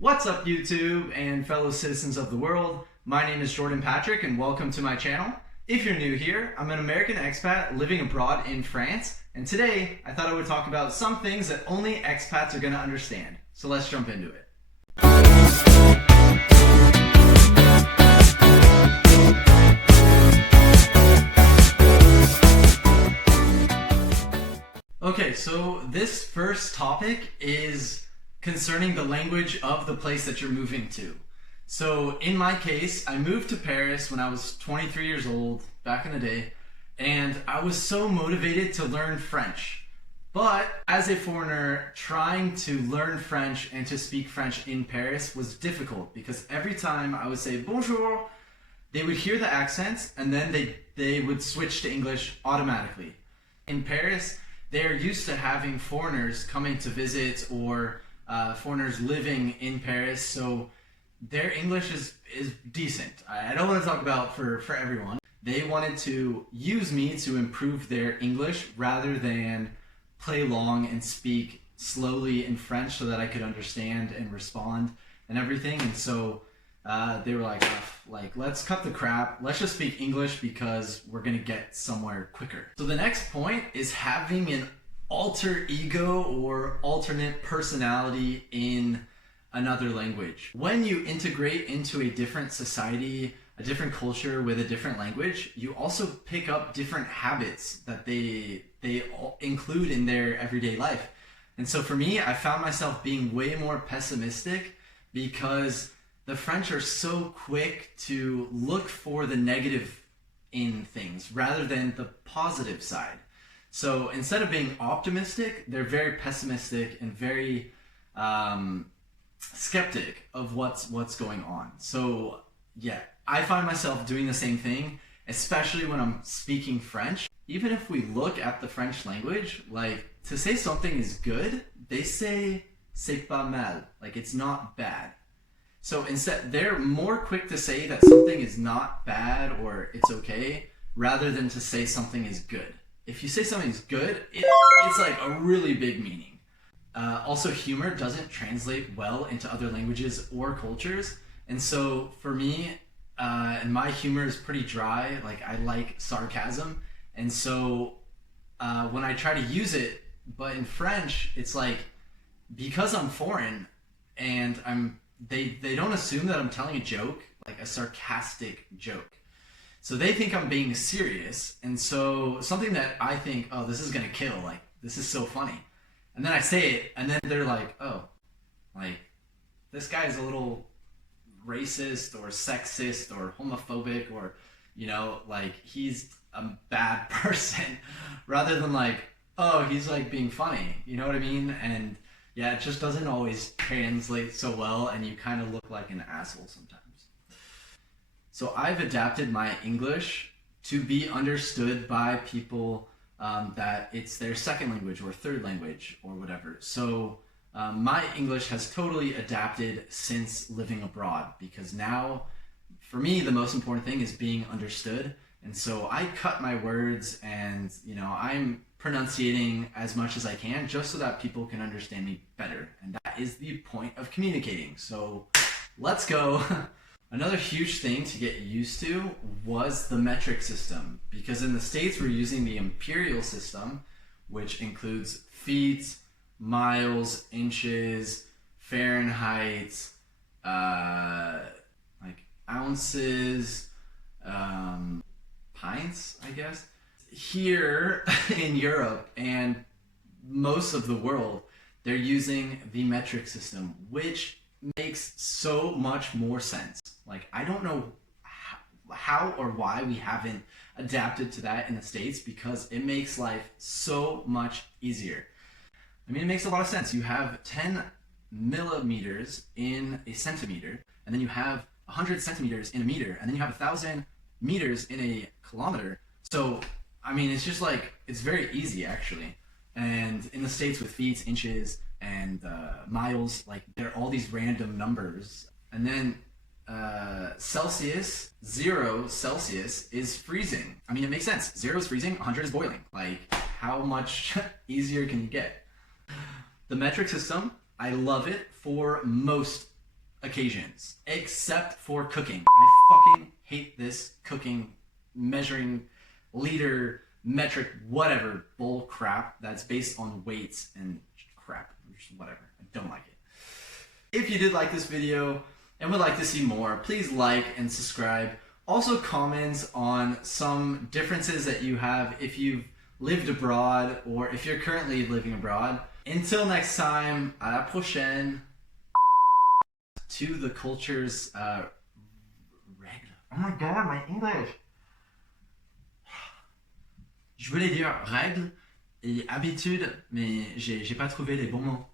What's up, YouTube and fellow citizens of the world? My name is Jordan Patrick and welcome to my channel. If you're new here, I'm an American expat living abroad in France, and today I thought I would talk about some things that only expats are going to understand. So let's jump into it. Okay, so this first topic is concerning the language of the place that you're moving to. So in my case, I moved to Paris when I was 23 years old, back in the day, and I was so motivated to learn French. But as a foreigner, trying to learn French and to speak French in Paris was difficult because every time I would say bonjour, they would hear the accents and then they would switch to English automatically. In Paris, they're used to having foreigners coming to visit or foreigners living in Paris, so their English is decent. I don't want to talk about for everyone. They wanted to use me to improve their English rather than play along and speak slowly in French so that I could understand and respond and everything. And so they were like, let's cut the crap. Let's just speak English because we're going to get somewhere quicker. So the next point is having an alter ego or alternate personality in another language. When you integrate into a different society, a different culture with a different language, you also pick up different habits that they include in their everyday life. And so for me, I found myself being way more pessimistic because the French are so quick to look for the negative in things rather than the positive side. So instead of being optimistic, they're very pessimistic and very skeptic of what's going on. So yeah, I find myself doing the same thing, especially when I'm speaking French. Even if we look at the French language, like to say something is good, they say c'est pas mal, like it's not bad. So instead, they're more quick to say that something is not bad or it's okay, rather than to say something is good. If you say something's good, it's like a really big meaning. Also, humor doesn't translate well into other languages or cultures. And so for me, and my humor is pretty dry, like I like sarcasm. And so when I try to use it, but in French, it's like, because I'm foreign and they don't assume that I'm telling a joke, like a sarcastic joke. So they think I'm being serious, and so something that I think, oh, this is gonna kill, like, this is so funny. And then I say it, and then they're like, oh, like, this guy's a little racist or sexist or homophobic or, you know, like, he's a bad person, rather than like, oh, he's like being funny, you know what I mean? And yeah, it just doesn't always translate so well, and you kind of look like an asshole sometimes. So I've adapted my English to be understood by people that it's their second language or third language or whatever. So my English has totally adapted since living abroad, because now, for me, the most important thing is being understood. And so I cut my words and, you know, I'm pronunciating as much as I can just so that people can understand me better. And that is the point of communicating. So let's go. Another huge thing to get used to was the metric system, because in the States we're using the imperial system, which includes feet, miles, inches, Fahrenheit, like ounces, pints, I guess. Here in Europe and most of the world, they're using the metric system, which makes so much more sense. Like, I don't know how or why we haven't adapted to that in the States, because it makes life so much easier. I mean, it makes a lot of sense. You have 10 millimeters in a centimeter, and then you have 100 centimeters in a meter, and then you have 1,000 meters in a kilometer. So, I mean, it's just like, it's very easy actually. And in the States with feet, inches, and miles, like, there are all these random numbers. And then Celsius, 0 Celsius is freezing. I mean, it makes sense. 0 is freezing, 100 is boiling. Like, how much easier can you get? The metric system, I love it for most occasions, except for cooking. I fucking hate this cooking, measuring, liter, metric, whatever bull crap that's based on weights and crap, whatever. I don't like it. If you did like this video and would like to see more, please like and subscribe. Also comment on some differences that you have if you've lived abroad or if you're currently living abroad. Until next time, à la prochaine. To the culture's règles. Oh my god, my English! Je voulais dire règles et habitudes, mais j'ai pas trouvé les bons mots.